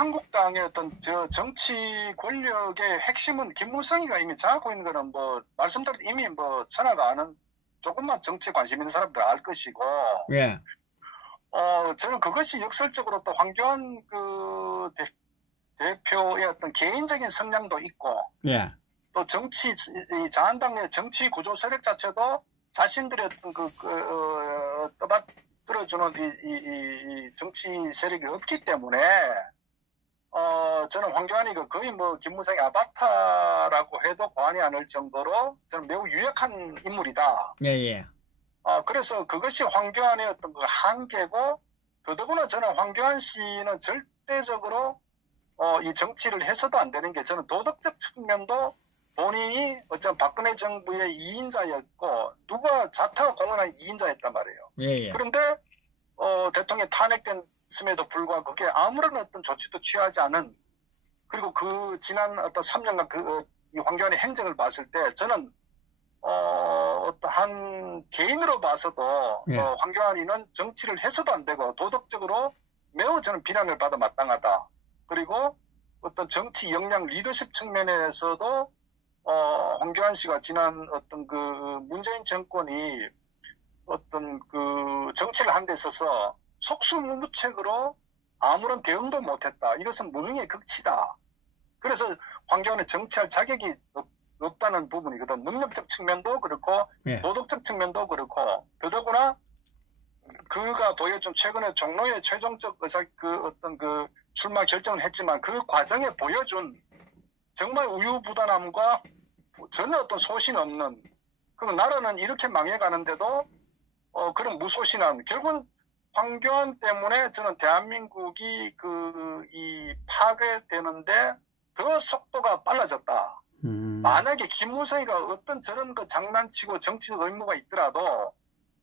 한국당의 어떤 정치 권력의 핵심은 김무성이가 이미 장악하고 있는 거는 뭐 말씀드린 이미 뭐 천하가 아는 조금만 정치에 관심 있는 사람들 알 것이고, 예. 저는 그것이 역설적으로 또 황교안 그 대표의 어떤 개인적인 성향도 있고, 예. 또 이 자한당 내 정치 구조 세력 자체도 자신들의 어떤 떠받들어주는 이 정치 세력이 없기 때문에, 저는 황교안이 거의 뭐 김무성의 아바타라고 해도 과언이 아닐 정도로 저는 매우 유력한 인물이다. 예, 예. 그래서 그것이 황교안의 어떤 그 한계고, 더더구나 저는 황교안 씨는 절대적으로 이 정치를 해서도 안 되는 게, 저는 도덕적 측면도 본인이 어쩌면 박근혜 정부의 2인자였고 누가 자타가 공헌한 2인자였단 말이에요. 예, 예. 그런데 대통령이 탄핵됐음에도 불구하고 그게 아무런 어떤 조치도 취하지 않은, 그리고 그 지난 어떤 3년간 이 황교안의 행적을 봤을 때 저는 한 개인으로 봐서도 예. 황교안이는 정치를 해서도 안 되고 도덕적으로 매우 저는 비난을 받아 마땅하다. 그리고 어떤 정치 역량 리더십 측면에서도 황교안 씨가 지난 어떤 그 문재인 정권이 어떤 그 정치를 한 데 있어서 속수무책으로 아무런 대응도 못했다. 이것은 무능의 극치다. 그래서 황교안은 정치할 자격이 없다는 부분이거든. 능력적 측면도 그렇고, 예. 도덕적 측면도 그렇고, 더더구나 그가 보여준 최근에 종로의 최종적 출마 결정을 했지만 그 과정에 보여준 정말 우유부단함과 전혀 어떤 소신 없는, 그 나라는 이렇게 망해가는데도 그런 무소신한, 결국은 황교안 때문에 저는 대한민국이 이 파괴되는데 더 속도가 빨라졌다. 만약에 김무성이가 어떤 저런 그 장난치고 정치적 의무가 있더라도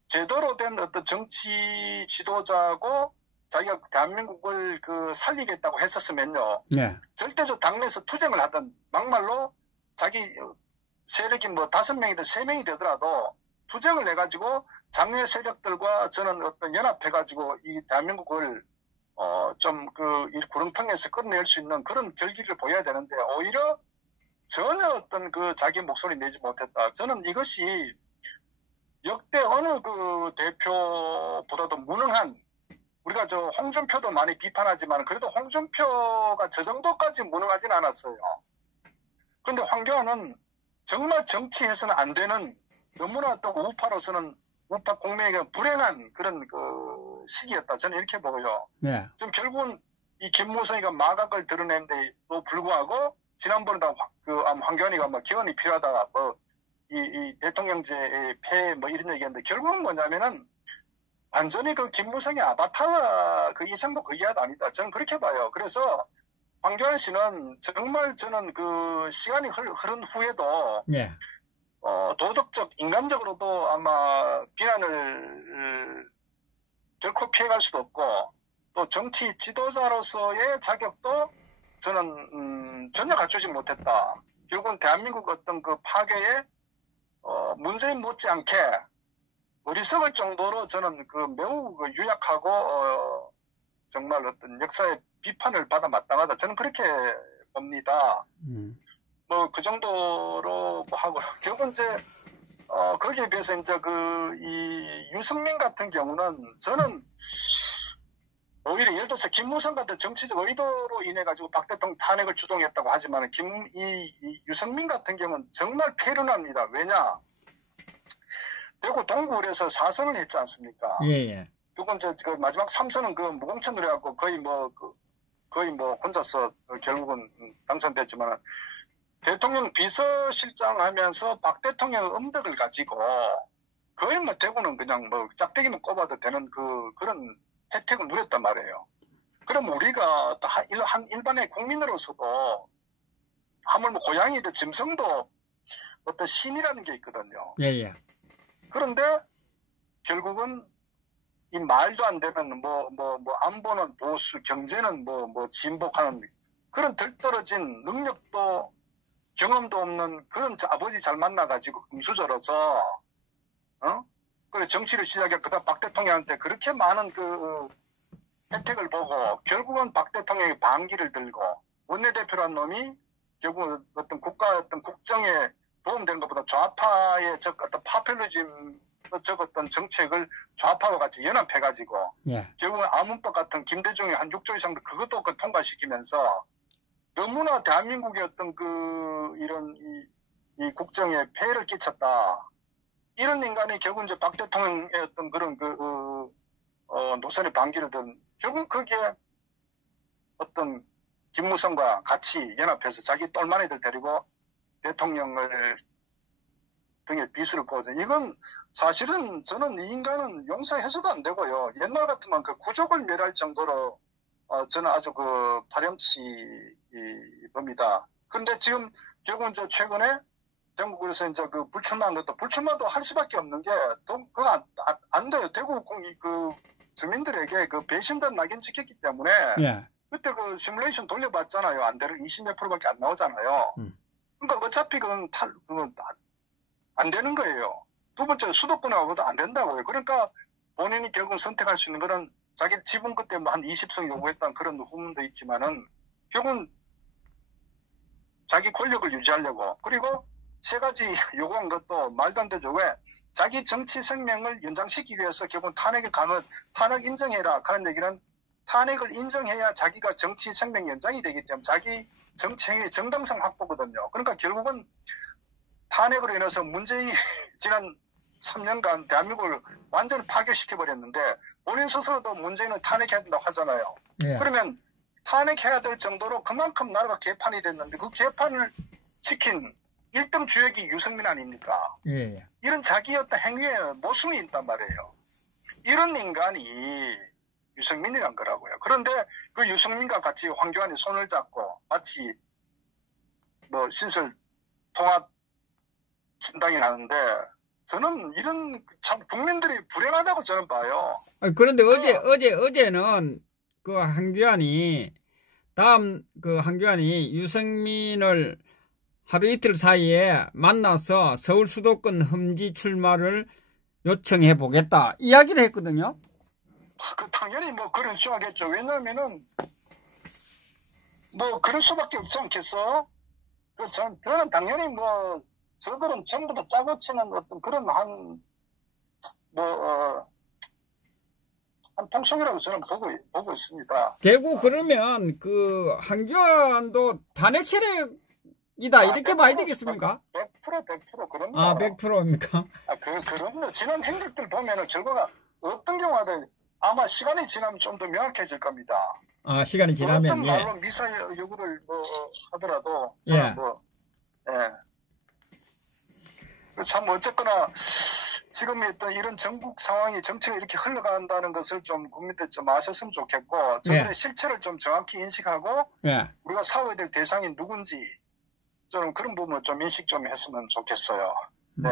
제대로 된 어떤 정치 지도자고 자기가 대한민국을 살리겠다고 했었으면요. 네. 절대적 당내에서 투쟁을 하던, 막말로 자기 세력이 뭐 5명이든 3명이 되더라도 투쟁을 해가지고 장외 세력들과 저는 어떤 연합해가지고 이 대한민국을 이 구렁텅이에서 끝낼 수 있는 그런 결기를 보여야 되는데, 오히려 전혀 어떤 자기 목소리 내지 못했다. 저는 이것이 역대 어느 대표보다도 무능한, 우리가 홍준표도 많이 비판하지만 그래도 홍준표가 저 정도까지 무능하진 않았어요. 그런데 황교안은 정말 정치해서는 안 되는, 너무나 어떤 우파 국민에게 불행한 그런 시기였다. 저는 이렇게 보고요. 네. 지금 결국은 이 김무성이가 마각을 드러낸데도 불구하고 지난번에 황교안이가 개헌이 필요하다, 이 대통령제의 폐해 이런 얘기했는데, 결국은 뭐냐면은 완전히 김무성의 아바타 이상도 그 이하도 아니다. 저는 그렇게 봐요. 그래서 황교안 씨는 정말 저는 시간이 흐른 후에도 네. 도덕적, 인간적으로도 아마 비난을 결코 피해갈 수도 없고, 또 정치 지도자로서의 자격도 저는 전혀 갖추지 못했다. 결국은 대한민국 어떤 파괴에 문재인 못지않게 어리석을 정도로 저는 매우 유약하고 정말 어떤 역사의 비판을 받아 마땅하다. 저는 그렇게 봅니다. 그 정도로 하고, 결국은 거기에 비해서 이 유승민 같은 경우는 저는 오히려 예를 들어서 김무성 같은 정치적 의도로 인해 가지고 박 대통령 탄핵을 주동했다고 하지만 이 유승민 같은 경우는 정말 폐륜합니다. 왜냐? 대구 동구에서 4선을 했지 않습니까? 예, 예. 그건 마지막 3선은 무공천으로 해갖고 거의 혼자서 결국은 당선됐지만, 대통령 비서실장 하면서 박 대통령의 음덕을 가지고 거의 대구는 그냥 짝대기만 꼽아도 되는 그런 혜택을 누렸단 말이에요. 그럼 우리가 한 일반의 국민으로서도 하물며 고향이든 짐승도 어떤 신이라는 게 있거든요. 예, 예. 그런데 결국은 이 말도 안 되는 안보는 보수, 경제는 진보하는 그런 덜떨어진 능력도 경험도 없는 그런 아버지 잘 만나가지고 금수저로서 그래 정치를 시작해 그다음 박 대통령한테 그렇게 많은 혜택을 보고 결국은 박 대통령이 반기를 들고 원내대표란 놈이 결국은 어떤 국가 어떤 국정에 도움되는 것보다 좌파의 어떤 파퓰리즘 어떤 정책을 좌파와 같이 연합해가지고 예. 결국은 아문법 같은 김대중의 한 6조 이상도 그것도 통과시키면서 너무나 대한민국의 어떤 이런 이 국정에 폐해를 끼쳤다. 이런 인간이 결국 이제 박 대통령의 어떤 그런 노선의 반기를 든 결국 그게 어떤 김무성과 같이 연합해서 자기 똘마니들 데리고 대통령을 등에 비수를 꽂은 이건 사실은 저는 이 인간은 용서해서도 안 되고요. 옛날 같으면 그 구족을 멸할 정도로 저는 아주 파렴치범이다. 그런데 지금 결국 이제 최근에 전국에서 이제 불출마한 것도 불출마도 할 수밖에 없는 게 그거 안 돼요. 대구 주민들에게 배신된 낙인 찍혔기 때문에 예. 그때 시뮬레이션 돌려봤잖아요. 안 되는 20몇 프로밖에 안 나오잖아요. 그러니까 어차피 그건 안 되는 거예요. 두 번째 수도권에 와도 안 된다고요. 그러니까 본인이 결국 선택할 수 있는 거는 자기 지분 그때 한 20석 요구했다는 그런 후문도 있지만은 결국은 자기 권력을 유지하려고 그리고 세 가지 요구한 것도 말도 안 되죠. 왜? 자기 정치 생명을 연장시키기 위해서 결국 탄핵을 가면 탄핵 인정해라. 그런 얘기는 탄핵을 인정해야 자기가 정치 생명 연장이 되기 때문에 자기 정치행위 정당성 확보거든요. 그러니까 결국은 탄핵으로 인해서 문재인이 지난 3년간 대한민국을 완전히 파괴시켜버렸는데 본인 스스로도 문재인은 탄핵해야 된다고 하잖아요. 예. 그러면 탄핵해야 될 정도로 그만큼 나라가 개판이 됐는데 그 개판을 시킨 1등 주역이 유승민 아닙니까? 예. 이런 자기 어떤 행위에 모순이 있단 말이에요. 이런 인간이 유승민이란 거라고요. 그런데 그 유승민과 같이 황교안이 손을 잡고 마치 신설 통합 진당이 나는데 저는 이런 참 국민들이 불행하다고 저는 봐요. 그런데 어제는 황교안이 유승민을 하루 이틀 사이에 만나서 서울 수도권 험지 출마를 요청해 보겠다 이야기를 했거든요. 당연히 그런 주하겠죠. 왜냐하면은 그럴 수밖에 없지 않겠어? 저는 당연히 저들은 전부 다 짜고 치는 어떤 그런 한 통속이라고 저는 보고 있습니다. 결국 그러면 황교안도 탄핵 세력이다 이렇게 봐야 되겠습니까? 100% 그럼요. 100%입니까? 그럼요. 지난 행적들 보면은 결과가 어떤 경우든 아마 시간이 지나면 좀 더 명확해질 겁니다. 시간이 지나면 어떤 말로 미사 요구를 하더라도 저는 참 어쨌거나 지금 어떤 이런 전국 상황이 정치가 이렇게 흘러간다는 것을 좀 국민들 좀 아셨으면 좋겠고 저들의 실체를 좀 정확히 인식하고 우리가 싸워야 될 대상이 누군지 저는 그런 부분을 좀 인식 좀 했으면 좋겠어요. 네.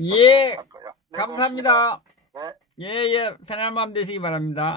예. 네, 감사합니다. 네. 예. 편안한 마음 되시기 바랍니다.